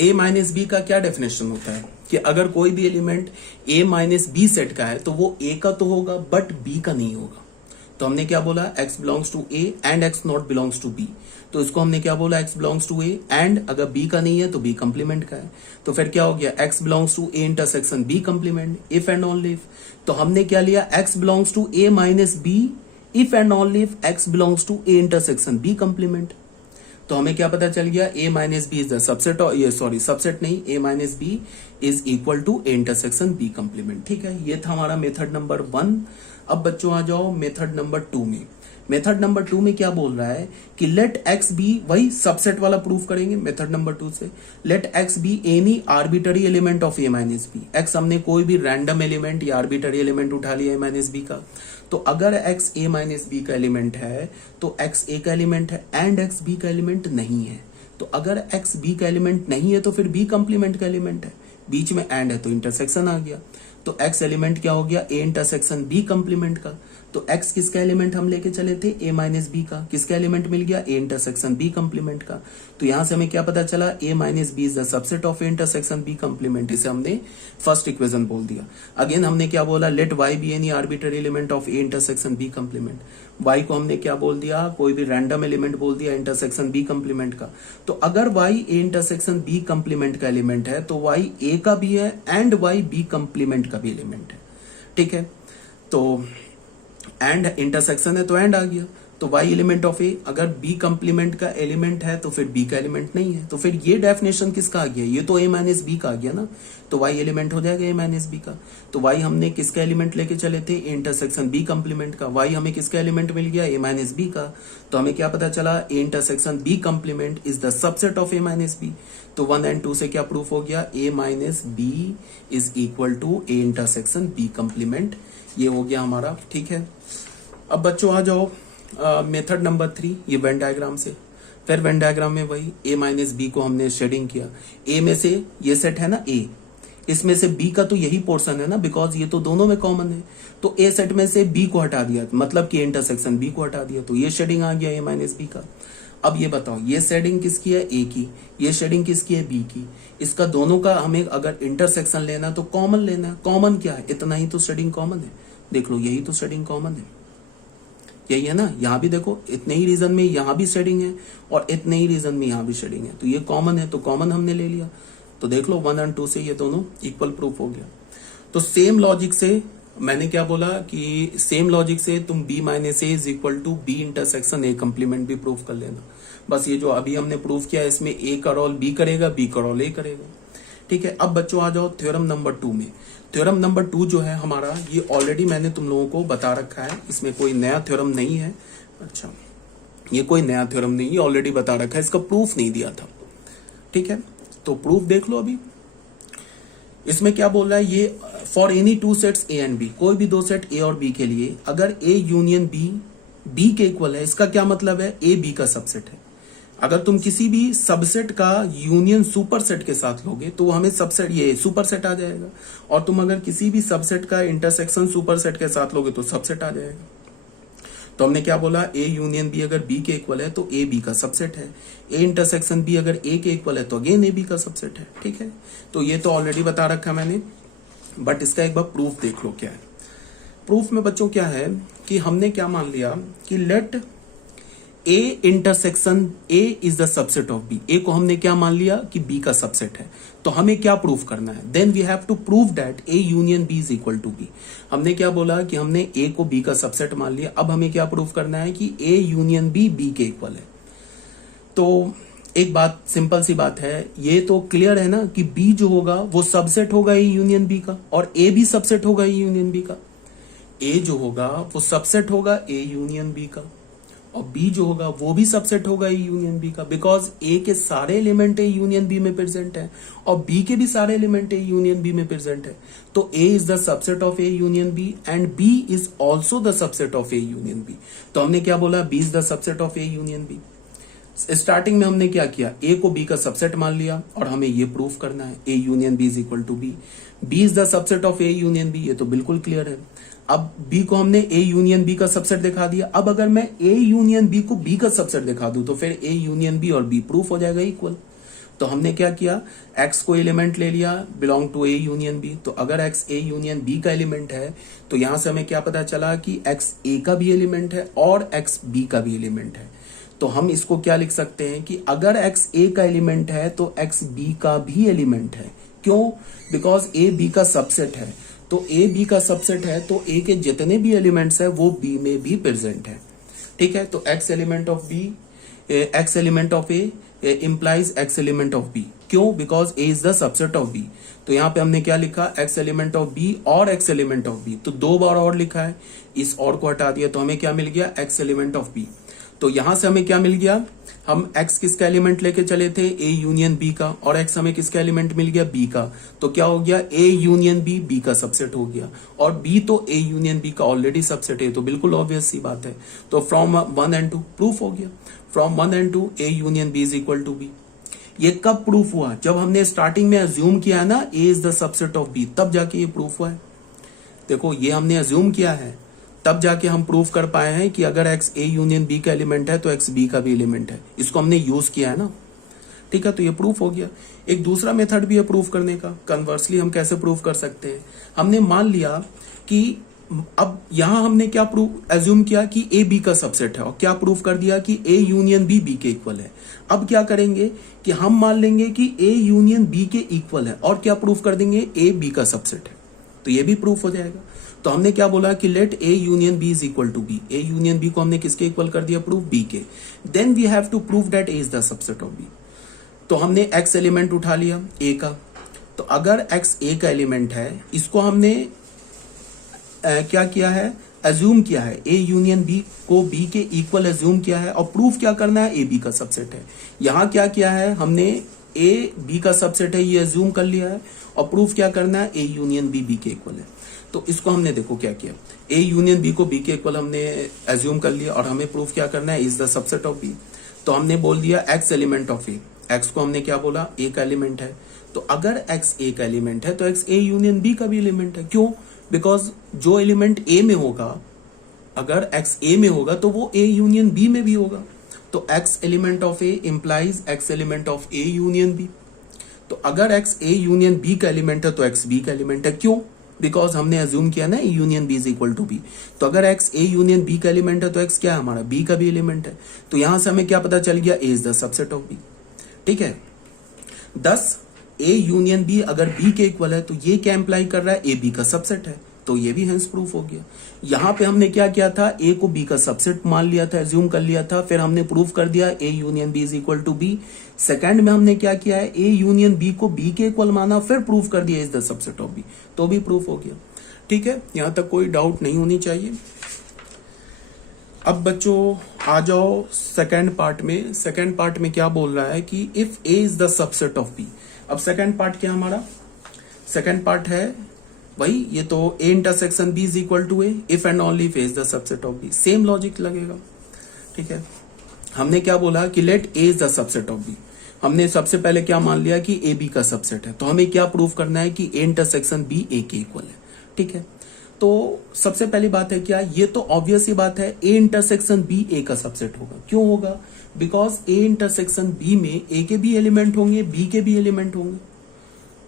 ए minus B का क्या definition होता है कि अगर कोई भी एलिमेंट ए माइनस बी सेट का है तो वो ए का तो होगा बट बी का नहीं होगा। तो हमने क्या बोला, x belongs to A and x not belongs to B. तो इसको हमने क्या बोला, x belongs to A and अगर b का नहीं है तो b कंप्लीमेंट का है। तो फिर क्या हो गया, x belongs to A intersection b complement, if and only if. तो हमने क्या लिया, x belongs to A minus B if and only if x belongs to A intersection b complement. तो हमें क्या पता चल गया, a minus B is the subset, ये सॉरी सबसेट नहीं, a minus B is equal to A intersection b complement. ठीक है, ये था हमारा मेथड नंबर 1। अब बच्चों आ जाओ मेथड नंबर 2 में। मेथड नंबर 2 में क्या बोल रहा है कि लेट x बी, वही सबसेट वाला प्रूफ करेंगे मेथड नंबर 2 से। Let x be any arbitrary element of a minus B. x हमने कोई भी रैंडम एलिमेंट या आर्बिटरी एलिमेंट उठा लिया a माइनस बी का। तो अगर x a माइनस बी का एलिमेंट है तो x a का एलिमेंट है एंड x b का एलिमेंट नहीं है। तो अगर x b का एलिमेंट नहीं है तो फिर b कंप्लीमेंट का एलिमेंट है, बीच में एंड है तो इंटरसेक्शन आ गया। तो x एलिमेंट क्या हो गया, a इंटरसेक्शन b कंप्लीमेंट का। तो x किसका एलिमेंट हम लेके चले थे, a माइनस बी का। किसका एलिमेंट मिल गया, a इंटरसेक्शन b कंप्लीमेंट का। तो यहां से हमें क्या पता चला, a minus B is the subset of a intersection b complement. इसे हमने फर्स्ट इक्वेशन बोल दिया। अगेन हमने क्या बोला, let y be any arbitrary element of a intersection b complement. y को हमने क्या बोल दिया, कोई भी रैंडम एलिमेंट बोल दिया इंटरसेक्शन b कंप्लीमेंट का। तो अगर y a intersection b complement का एलिमेंट है तो y a का भी है एंड y b कंप्लीमेंट का भी एलिमेंट है। ठीक है, तो एंड इंटरसेक्शन है तो एंड आ गया। तो y एलिमेंट ऑफ ए, अगर b कंप्लीमेंट का एलिमेंट है तो फिर b का एलिमेंट नहीं है। तो फिर ये डेफिनेशन किसका आ गया, ये तो a माइनस बी का आ गया ना। तो y एलिमेंट हो जाएगा a माइनस बी का। तो y हमने किसका एलिमेंट लेके चले थे, a इंटरसेक्शन b कंप्लीमेंट का। y हमें किसका एलिमेंट मिल गया, a माइनस बी का। तो हमें क्या पता चला, a intersection b complement is the subset of a minus B. तो 1 एंड 2 से क्या प्रूफ हो गया, a minus B is equal to a intersection b complement. ये हो गया हमारा। ठीक है, अब बच्चों आ जाओ मेथड नंबर 3, ये वेन डायग्राम से। फिर वेन डायग्राम में वही a माइनस बी को हमने शेडिंग किया। a में से ये सेट है ना a, इसमें से b का तो यही पोर्शन है ना, बिकॉज ये तो दोनों में कॉमन है। तो a सेट में से b को हटा दिया, मतलब कि इंटरसेक्शन b को हटा दिया, तो ये शेडिंग आ गया a माइनस बी का। अब ये बताओ, ये शेडिंग किसकी है, a की, ये शेडिंग किसकी है, b की। इसका दोनों का हमें अगर इंटरसेक्शन लेना तो कॉमन लेना है। कॉमन क्या है, इतना ही तो शेडिंग कॉमन है। देख लो, यही तो शेडिंग कॉमन है, यही है ना। यहाँ भी देखो, इतने ही रीजन में यहाँ भी शेडिंग है और इतने ही रीजन में यहाँ भी शेडिंग है। तो ये कॉमन है, तो कॉमन हमने ले लिया। तो देख लो 1 एंड 2 से ये दोनों इक्वल प्रूफ हो गया। तो सेम लॉजिक से मैंने क्या बोला कि सेम लॉजिक से तुम b minus A is equal to B intersection A complement भी प्रूफ कर लेना। बस ये जो अभी हमने प्रूफ किया इसमें a का रोल b करेगा, b का रोल a करेगा। ठीक है, अब बच्चों आ जाओ थ्योरम नंबर 2 में। थ्योरम नंबर 2 जो है हमारा, ये ऑलरेडी मैंने तुम लोगों को बता रखा है, इसमें कोई नया थ्योरम नहीं है। अच्छा, ये कोई नया थ्योरम नहीं, ये ऑलरेडी बता रखा है, इसका प्रूफ नहीं दिया था। ठीक है, तो प्रूफ देख लो अभी। इसमें क्या बोल रहा है, ये for any two sets A and B, कोई भी दो सेट ए और बी के लिए अगर ए यूनियन बी बी के इक्वल है, इसका क्या मतलब है, ए बी का सबसेट है। अगर तुम किसी भी सबसेट का यूनियन सुपरसेट के साथ लोगे तो हमें सबसेट, ये सुपरसेट आ जाएगा। और तुम अगर किसी भी सबसेट का इंटरसेक्शन सुपरसेट के साथ लोगे तो सबसेट आ जाएगा। तो हमने क्या बोला, ए यूनियन बी अगर बी के इक्वल है तो ए बी का सबसेट है। ए इंटरसेक्शन बी अगर ए के इक्वल है तो अगेन ए बी का सबसेट है। ठीक है, तो ये तो ऑलरेडी बता रखा मैंने, बट इसका एक बार प्रूफ देख लो क्या है। प्रूफ में बच्चों क्या है कि हमने क्या मान लिया कि let A intersection A is the subset of B. A को हमने क्या मान लिया कि बी का सबसेट है। तो हमें क्या प्रूफ करना है, then we have to prove that A union B is equal to B. हमने क्या बोला कि हमने ए को बी का सबसेट मान लिया। अब हमें क्या प्रूफ करना है कि ए यूनियन बी बी के इक्वल है। तो एक बात, सिंपल सी बात है, ये तो क्लियर है ना कि बी जो होगा वो सबसेट होगा ए यूनियन बी का, और ए भी सबसेट होगा ए यूनियन बी का। ए जो होगा वो सबसेट होगा ए यूनियन बी का, और बी जो होगा वो भी सबसेट होगा ए यूनियन बी का, बिकॉज ए के सारे एलिमेंट ए यूनियन बी में प्रेजेंट है और बी के भी सारे एलिमेंट ए यूनियन बी में प्रेजेंट है। तो A is the subset of A union B and B is also the subset of A union B. तो हमने क्या बोला, B is the subset of A union B. Starting में हमने क्या किया, ए को बी का सबसेट मान लिया और हमें ये प्रूफ करना है A union B is equal to B. B is the subset of A union B, ये तो बिल्कुल क्लियर है। अब बी को हमने ए यूनियन बी का सबसेट दिखा दिया। अब अगर मैं ए यूनियन बी को बी का सबसेट दिखा दूं तो फिर ए यूनियन बी और बी प्रूफ हो जाएगा इक्वल। तो हमने क्या किया, x को एलिमेंट ले लिया belong to A union B. तो अगर x ए यूनियन बी का एलिमेंट है तो यहां से हमें क्या पता चला कि x ए का भी एलिमेंट है और x बी का भी एलिमेंट है। तो हम इसको क्या लिख सकते हैं कि अगर x ए का एलिमेंट है तो x बी का भी एलिमेंट है। क्यों? बिकॉज ए बी का सबसेट है। तो ए बी का सबसेट है तो ए के जितने भी एलिमेंट्स है वो बी में भी प्रेजेंट है। ठीक है, तो x element of B, x element of A implies x element of b। क्यों? Because a is the subset of b। तो यहां पे हमने क्या लिखा, x एलिमेंट ऑफ b और x एलिमेंट ऑफ b। तो दो बार और लिखा है, इस और को हटा दिया तो हमें क्या मिल गया, x एलिमेंट ऑफ b। तो यहां से हमें क्या मिल गया, हम x किसका एलिमेंट लेके चले थे, a यूनियन b का, और x हमें किसका एलिमेंट मिल गया, b का। तो क्या हो गया, a यूनियन b b का सबसेट हो गया, और b तो a यूनियन b का ऑलरेडी सबसेट है। तो बिल्कुल ऑब्वियस सी बात है। तो फ्रॉम 1 and 2 प्रूफ हो गया, from 1 and 2 a union b is equal to b। ये कब प्रूफ हुआ, जब हमने स्टार्टिंग में अज्यूम किया है ना a is the subset of b, तब जाके ये प्रूफ हुआ है। देखो ये हमने अज्यूम किया है, तब जाके हम प्रूफ कर पाए हैं कि अगर x a यूनियन b का एलिमेंट है तो x b का भी एलिमेंट है। इसको हमने यूज किया है ना। ठीक है, तो ये प्रूफ हो गया। एक दूसरा मेथड भी है प्रूफ करने का। कन्वर्सली हम कैसे प्रूफ कर सकते हैं, हमने मान लिया कि अब यहां हमने क्या प्रूफ एज्यूम किया कि ए बी का सबसेट है, और क्या प्रूफ कर दिया कि ए यूनियन बी बी के इक्वल है। अब क्या करेंगे कि हम मान लेंगे कि ए यूनियन बी के इक्वल है, और क्या प्रूफ कर देंगे, ए बी का सबसेट है। तो ये भी प्रूफ हो जाएगा। तो हमने क्या बोला कि let A union B is equal to B. A union B को हमने किसके इक्वल कर दिया, प्रूफ बी के। Then we have to prove that A is the subset of B. तो हमने एक्स एलिमेंट उठा लिया ए का। तो अगर एक्स ए का एलिमेंट है, इसको हमने क्या किया है, अज्यूम किया है, ए यूनियन बी को बी के इक्वल अज्यूम किया है, और प्रूफ क्या करना है, ए बी का सबसेट है। यहां क्या किया है, हमने ए बी का सबसेट है ये अज्यूम कर लिया है, और प्रूफ क्या करना है, ए यूनियन बी बी के इक्वल है। तो इसको हमने देखो क्या किया, ए यूनियन बी को बी के इक्वल हमने अज्यूम कर लिया, और हमें प्रूफ क्या करना है, is the subset of B. तो हमने बोल दिया x element of A. X को हमने क्या बोला, ए का एलिमेंट है। तो अगर एक्स ए का एलिमेंट है तो एक्स ए यूनियन बी का भी एलिमेंट है। क्यों? बिकॉज जो एलिमेंट ए में होगा, अगर एक्स ए में होगा तो वो ए यूनियन बी में भी होगा। तो x element of A implies x element of A union B. तो अगर एक्स ए यूनियन बी का एलिमेंट है तो एक्स बी का एलिमेंट है। क्यों? बिकॉज हमने अज्यूम किया ना A union B is equal to B. तो अगर एक्स ए यूनियन बी का एलिमेंट है तो एक्स क्या है हमारा, बी का भी एलिमेंट है। तो यहां से हमें क्या पता चल गया, A is the subset of B. ठीक है, 10 ए यूनियन बी अगर बी के इक्वल है तो ये क्या इंप्लाई कर रहा है, ए बी का सबसेट है। तो ये भी हेंस प्रूफ हो गया। यहां पे हमने क्या किया था, ए को बी का सबसेट मान लिया था, एज्यूम कर लिया था, फिर हमने प्रूफ कर दिया A union B is equal to B. Second में हमने क्या किया है, ए यूनियन बी को बी के इक्वल माना, फिर प्रूफ कर दिया is the subset of B. तो भी प्रूफ हो गया। ठीक है, यहां तक कोई डाउट नहीं होनी चाहिए। अब बच्चों आ जाओ सेकंड पार्ट में। सेकंड पार्ट में क्या बोल रहा है कि if A is the subset of B. अब सेकंड पार्ट क्या हमारा, सेकंड पार्ट है भाई ये तो A intersection B is equal to A, if and only if A is the subset of B. Same logic लगेगा। ठीक है, हमने क्या बोला कि let A is the subset of B. हमने सबसे पहले क्या मान लिया कि ए बी का सबसेट है। तो हमें क्या प्रूफ करना है कि ए इंटरसेक्शन बी ए के इक्वल है। ठीक है, तो सबसे पहली बात है क्या, ये तो ऑब्वियस ही बात है, ए इंटरसेक्शन बी ए का सबसेट होगा। क्यों होगा, बिकॉज ए इंटरसेक्शन बी में ए के भी एलिमेंट होंगे, बी के भी एलिमेंट होंगे।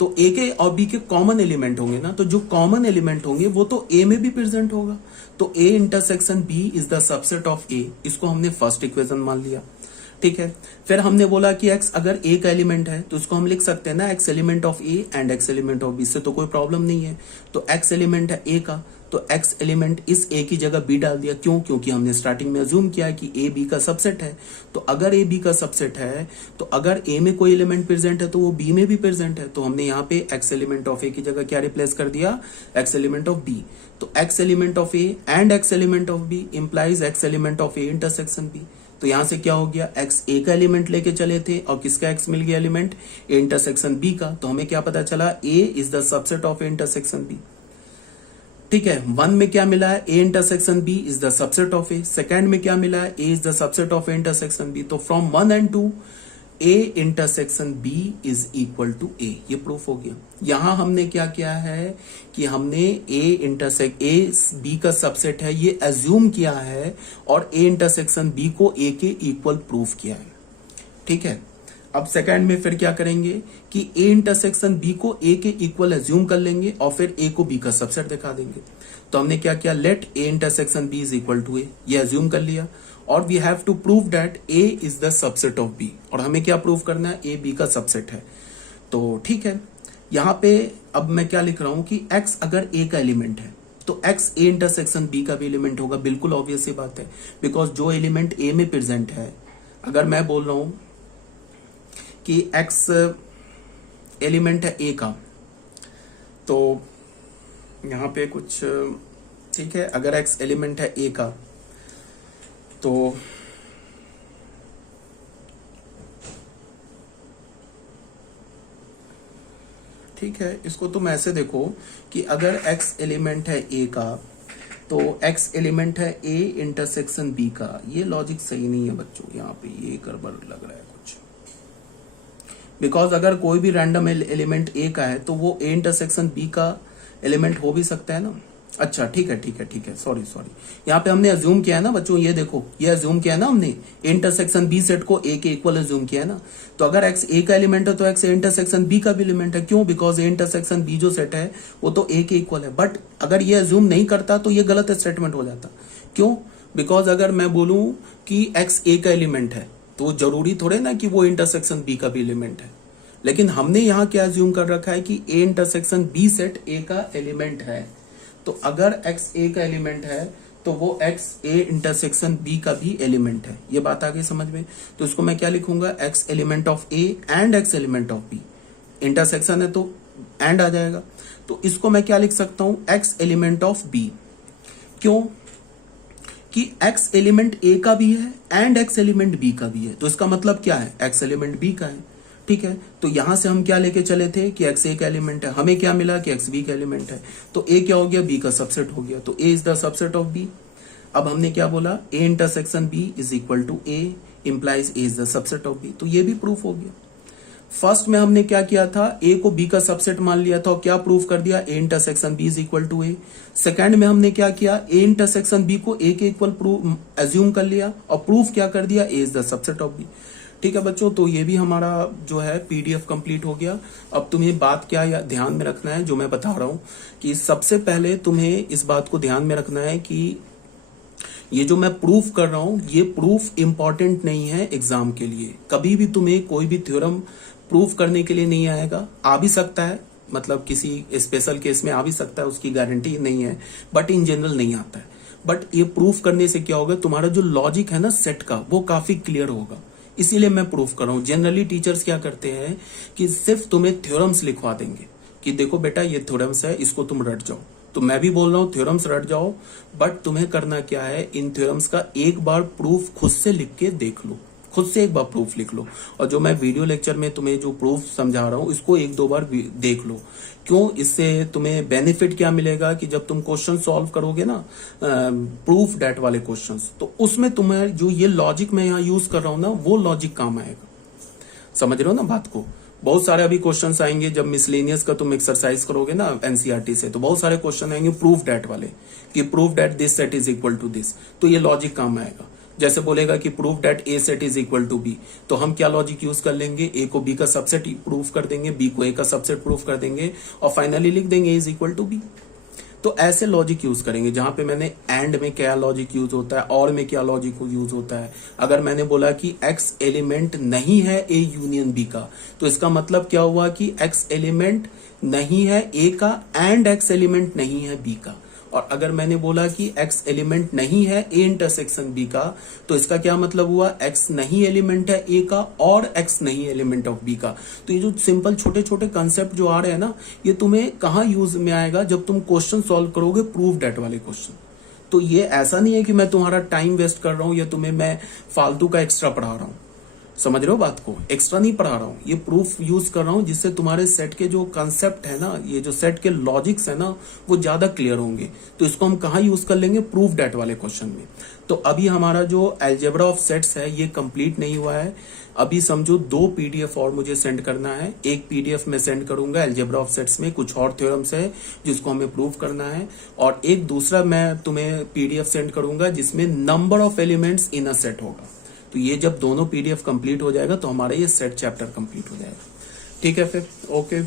तो ए के और बी के कॉमन एलिमेंट होंगे ना, तो जो कॉमन एलिमेंट होंगे वो तो ए में भी प्रेजेंट होगा। तो A intersection B is the subset of A. इसको हमने फर्स्ट इक्वेशन मान लिया। ठीक है, फिर हमने बोला कि x अगर a का एलिमेंट है तो इसको हम लिख सकते हैं ना, x element of a and x element of b। से तो कोई प्रॉब्लम नहीं है। तो x एलिमेंट है a का, तो x एलिमेंट इस a की जगह b डाल दिया। क्यों? क्योंकि हमने स्टार्टिंग में अज्यूम किया है कि a b का सबसेट है। तो अगर a b का सबसेट है तो अगर a में कोई एलिमेंट प्रेजेंट है तो वो b में भी प्रेजेंट है। तो हमने यहाँ पे x एलिमेंट ऑफ a की जगह क्या रिप्लेस कर दिया, x एलिमेंट ऑफ b। तो x element of a and x element of b implies x element of a intersection b। तो यहां से क्या हो गया, x a का एलिमेंट लेके चले थे और किसका x मिल गया एलिमेंट, a इंटरसेक्शन b का। तो हमें क्या पता चला, a is the subset of a intersection b। ठीक है, 1 में क्या मिला है, a intersection b is the subset of a। Second में क्या मिला है, a is the subset of a intersection b। तो from 1 and 2 a intersection b is equal to a। ये प्रूफ हो गया। यहां हमने क्या किया है कि हमने a इंटरसेक्ट a b का सबसेट है ये अज्यूम किया है, और a इंटरसेक्शन b को a के इक्वल प्रूफ किया है। ठीक है, अब सेकंड में फिर क्या करेंगे कि ए इंटरसेक्शन बी को ए के इक्वल एज्यूम कर लेंगे और फिर ए को बी का सबसेट दिखा देंगे। तो हमने क्या किया, let A intersection B is equal to A, ये एज्यूम कर लिया और we have to prove that A is the subset of B. और हमें क्या प्रूव करना है, ए बी का सबसेट है। तो ठीक है, यहां पे अब मैं क्या लिख रहा हूं कि x अगर ए का एलिमेंट है तो x ए इंटरसेक्शन बी का भी एलिमेंट होगा। बिल्कुल ऑब्वियस सी बात है, बिकॉज जो एलिमेंट ए में प्रेजेंट है, अगर मैं बोल रहा हूं कि x एलिमेंट है ए का, तो यहां पे कुछ ठीक है, अगर x एलिमेंट है ए का तो ठीक है, इसको तुम ऐसे देखो कि अगर x एलिमेंट है a का तो x एलिमेंट है a इंटरसेक्शन b का। ये लॉजिक सही नहीं है बच्चों, यहाँ पे ये गड़बड़ लग रहा है कुछ। बिकॉज अगर कोई भी रैंडम एलिमेंट a का है तो वो a इंटरसेक्शन b का एलिमेंट हो भी सकता है ना। अच्छा ठीक है, सॉरी यहाँ पे हमने अज्यूम किया है ना बच्चों, ये देखो, ये अज्यूम किया है ना हमने, इंटरसेक्शन बी सेट को ए के इक्वल अज्यूम किया है ना। तो अगर एक्स ए का एलिमेंट है तो एक्स इंटरसेक्शन बी का भी एलिमेंट है। क्यों? बिकॉज ए इंटरसेक्शन बी जो सेट है वो तो ए के इक्वल है। बट अगर ये अज्यूम नहीं करता तो ये गलत स्टेटमेंट हो जाता। क्यों? बिकॉज अगर मैं बोलूं कि एक्स ए का एलिमेंट है तो जरूरी थोड़े ना कि वो इंटरसेक्शन बी का भी एलिमेंट है। लेकिन हमने यहाँ क्या अज्यूम कर रखा है कि A intersection B set A का एलिमेंट है। तो अगर एक्स ए का एलिमेंट है तो वो एक्स ए इंटरसेक्शन बी का भी एलिमेंट है। ये बात आ गई समझ में? तो इसको मैं क्या लिखूंगा, x element of A and x element of B. Intersection है तो एंड आ जाएगा। तो इसको मैं क्या लिख सकता हूं, एक्स एलिमेंट ऑफ बी। क्यों? कि एक्स एलिमेंट ए का भी है एंड एक्स एलिमेंट बी का भी है। तो इसका मतलब क्या है, एक्स एलिमेंट बी का है। ठीक है, तो यहां से हम क्या लेके चले थे कि एक्स ए का एलिमेंट है, हमें क्या मिला कि एक्स बी का एलिमेंट है। तो ए क्या हो गया, बी का सबसेट हो गया। तो A is the subset of B. अब हमने क्या बोला, A intersection B is equal to A implies A is the subset of B. तो ये भी प्रूफ हो गया। फर्स्ट में हमने क्या किया था, ए को बी का सबसेट मान लिया था और क्या प्रूफ कर दिया, A intersection B is equal to A. Second में हमने क्या किया, ए इंटरसेक्शन बी को ए के इक्वल एज्यूम कर लिया और प्रूफ क्या कर दिया, A is the subset of B. ठीक है बच्चों, तो ये भी हमारा जो है पीडीएफ कंप्लीट हो गया। अब तुम्हें बात क्या ध्यान में रखना है जो मैं बता रहा हूं कि सबसे पहले तुम्हें इस बात को ध्यान में रखना है कि ये जो मैं प्रूफ कर रहा हूं ये प्रूफ इंपॉर्टेंट नहीं है एग्जाम के लिए। कभी भी तुम्हें कोई भी थ्योरम प्रूफ करने के लिए नहीं आएगा। आ भी सकता है, मतलब किसी स्पेशल केस में आ भी सकता है, उसकी गारंटी नहीं है, बट इन जनरल नहीं आता है। बट ये प्रूफ करने से क्या होगा, तुम्हारा जो लॉजिक है ना सेट का वो काफी क्लियर होगा। इसीलिए मैं प्रूफ कर रहा हूं। जनरली टीचर्स क्या करते हैं कि सिर्फ तुम्हें थ्योरम्स लिखवा देंगे कि देखो बेटा ये थ्योरम्स है, इसको तुम रट जाओ। तो मैं भी बोल रहा हूं थ्योरम्स रट जाओ, बट तुम्हें करना क्या है, इन थ्योरम्स का एक बार प्रूफ खुद से लिख के देख लो, खुद से एक बार प्रूफ लिख लो। और जो मैं वीडियो लेक्चर में तुम्हें जो प्रूफ समझा रहा हूं इसको एक दो बार देख लो। क्यों? इससे तुम्हें बेनिफिट क्या मिलेगा कि जब तुम क्वेश्चन सॉल्व करोगे ना, प्रूफ डेट वाले क्वेश्चंस, तो उसमें तुम्हें जो ये लॉजिक मैं यहाँ यूज कर रहा हूं ना वो लॉजिक काम आएगा। समझ रहे हो ना बात को? बहुत सारे अभी क्वेश्चंस आएंगे जब मिसलेनियस का तुम एक्सरसाइज करोगे ना एनसीईआरटी से, तो बहुत सारे क्वेश्चन आएंगे प्रूफ डेट वाले कि proof that this set is equal to this. तो ये लॉजिक काम आएगा। जैसे बोलेगा कि proof that A set is equal to B, तो हम क्या लॉजिक यूज कर लेंगे, ए को बी का सबसेट प्रूफ कर देंगे, बी को ए का सबसेट प्रूफ कर देंगे और फाइनली लिख देंगे ए इज इक्वल टू बी। तो ऐसे लॉजिक यूज करेंगे। जहां पे मैंने एंड में क्या लॉजिक यूज होता है, और में क्या लॉजिक यूज होता है। अगर मैंने बोला कि एक्स एलिमेंट नहीं है ए यूनियन बी का, तो इसका मतलब क्या हुआ कि एक्स एलिमेंट नहीं है ए का एंड एक्स एलिमेंट नहीं है बी का। और अगर मैंने बोला कि x एलिमेंट नहीं है a इंटरसेक्शन b का, तो इसका क्या मतलब हुआ, x नहीं एलिमेंट है a का और x नहीं एलिमेंट ऑफ b का। तो ये जो सिंपल छोटे छोटे कंसेप्ट जो आ रहे हैं ना, ये तुम्हें कहाँ यूज में आएगा, जब तुम क्वेश्चन सॉल्व करोगे प्रूफ डेट वाले क्वेश्चन। तो ये ऐसा नहीं है कि मैं तुम्हारा टाइम वेस्ट कर रहा हूं या तुम्हें मैं फालतू का एक्स्ट्रा पढ़ा रहा हूं। समझ रहे हो बात को? एक्स्ट्रा नहीं पढ़ा रहा हूं, ये प्रूफ यूज कर रहा हूं जिससे तुम्हारे सेट के जो कंसेप्ट है ना, ये जो सेट के लॉजिक्स है ना, वो ज्यादा क्लियर होंगे। तो इसको हम कहाँ यूज कर लेंगे, प्रूफ डेट वाले क्वेश्चन में। तो अभी हमारा जो अलजेब्रा ऑफ सेट्स है ये कंप्लीट नहीं हुआ है। अभी समझो 2 पीडीएफ और मुझे सेंड करना है। एक पीडीएफ में सेंड करूंगा अलजेब्रा ऑफ सेट्स में कुछ और थ्योरम्स है जिसको हमें प्रूव करना है, और एक दूसरा मैं तुम्हें पीडीएफ सेंड करूंगा जिसमें number of elements in a set होगा। तो ये जब दोनों पीडीएफ कंप्लीट हो जाएगा तो हमारा ये सेट चैप्टर कंप्लीट हो जाएगा। ठीक है फिर, ओके।